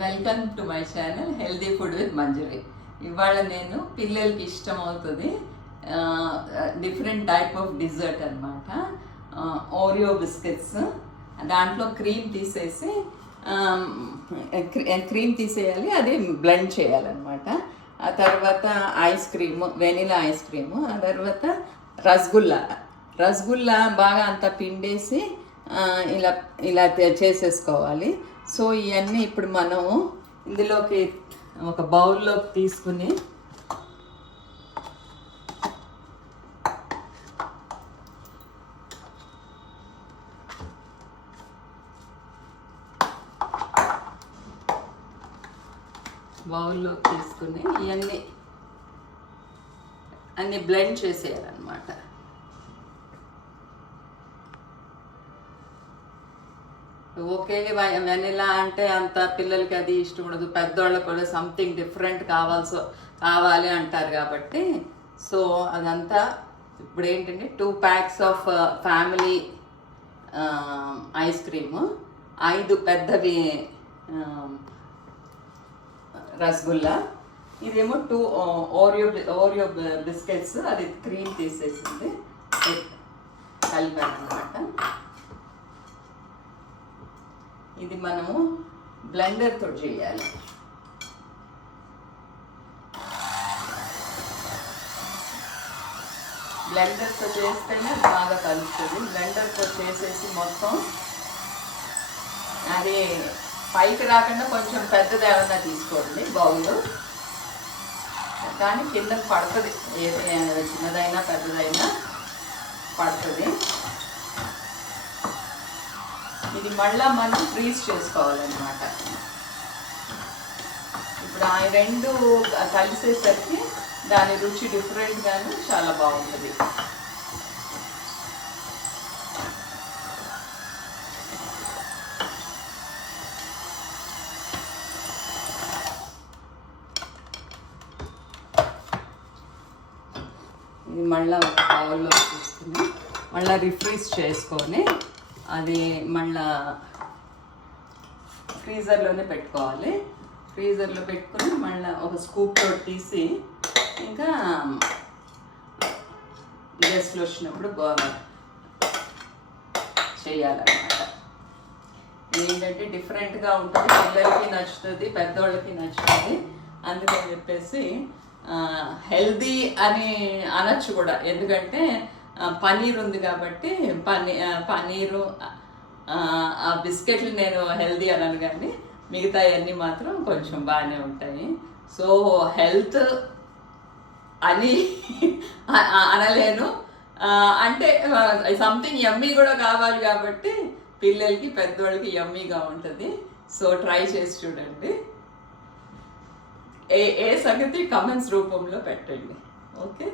Welcome to my channel healthy food with Manjari. ఇవాళ నేను పిల్లలకి ఇష్టం అవుతుంది డిఫరెంట్ టైప్ ఆఫ్ డిజర్ట్ అనమాట. ఓరియో బిస్కెట్స్, దాంట్లో క్రీమ్ తీసేసి క్రీమ్ తీసేయాలి, అది బ్లెండ్ చేయాలన్నమాట. ఆ తర్వాత ice cream, vanilla ice cream, ఆ తర్వాత రసగుల్లా బాగా అంతా పిండేసి ఇలా ఇలా చేసేసుకోవాలి. సో ఇవన్నీ ఇప్పుడు మనము ఇందులోకి ఒక బౌల్లోకి తీసుకుని ఇవన్నీ అన్ని బ్లెండ్ చేసేయాలన్నమాట. ఓకే, వెనిలా అంటే అంత పిల్లలకి అది ఇష్టం ఉండదు, పెద్దవాళ్ళకి కూడా సంథింగ్ డిఫరెంట్ కావాలి అంటారు కాబట్టి. సో అదంతా ఇప్పుడు ఏంటంటే 2 packs of family ice cream, 5 పెద్దవి రసగుల్లా, ఇదేమో 2 ఓరియో బిస్కెట్స్, అది క్రీమ్ తీసేసింది కలిపారనమాట. ఇది మనము బ్లెండర్తో చేయాలి. బ్లెండర్తో చేస్తేనే బాగా కలుస్తుంది. బ్లెండర్తో చేసేసి మొత్తం అది పైకి రాకుండా కొంచెం పెద్దది ఏమన్నా తీసుకోండి బౌల్లో, కానీ కింద పడుతుంది, ఏదైనా చిన్నదైనా పెద్దదైనా పడుతుంది. ఇది మళ్ళీ మనం ఫ్రీజ్ చేసుకోవాలన్నమాట. ఇప్పుడు ఆ 2 కలిసేసరికి దాని రుచి డిఫరెంట్గాను చాలా బాగుంటుంది. ఇది మళ్ళీ ఒక బౌల్లో తీసుకుని మళ్ళీ రిఫ్రీజ్ చేసుకొని అది మళ్ళా ఫ్రీజర్లోనే పెట్టుకోవాలి. ఫ్రీజర్లో పెట్టుకుని మళ్ళీ ఒక స్కూప్తో తీసి ఇంకా గెస్ట్లు వచ్చినప్పుడు బాగా చేయాలన్నమాట. ఏంటంటే డిఫరెంట్గా ఉంటుంది, పిల్లలకి నచ్చుతుంది, పెద్దవాళ్ళకి నచ్చుతుంది. అందుకని చెప్పేసి హెల్దీ అని అనొచ్చు కూడా, ఎందుకంటే పనీర్ ఉంది కాబట్టి. పనీరు ఆ బిస్కెట్లు నేను హెల్దీ అనను, కానీ మిగతా అన్నీ మాత్రం కొంచెం బాగానే ఉంటాయి. సో హెల్త్ అని అనలేను, అంటే సంథింగ్ యమ్మీ కూడా కావాలి కాబట్టి పిల్లలకి పెద్దవాళ్ళకి యమ్మీగా ఉంటుంది. సో ట్రై చేసి చూడండి. ఏ సంగతి కమెంట్స్ రూపంలో పెట్టండి. ఓకే.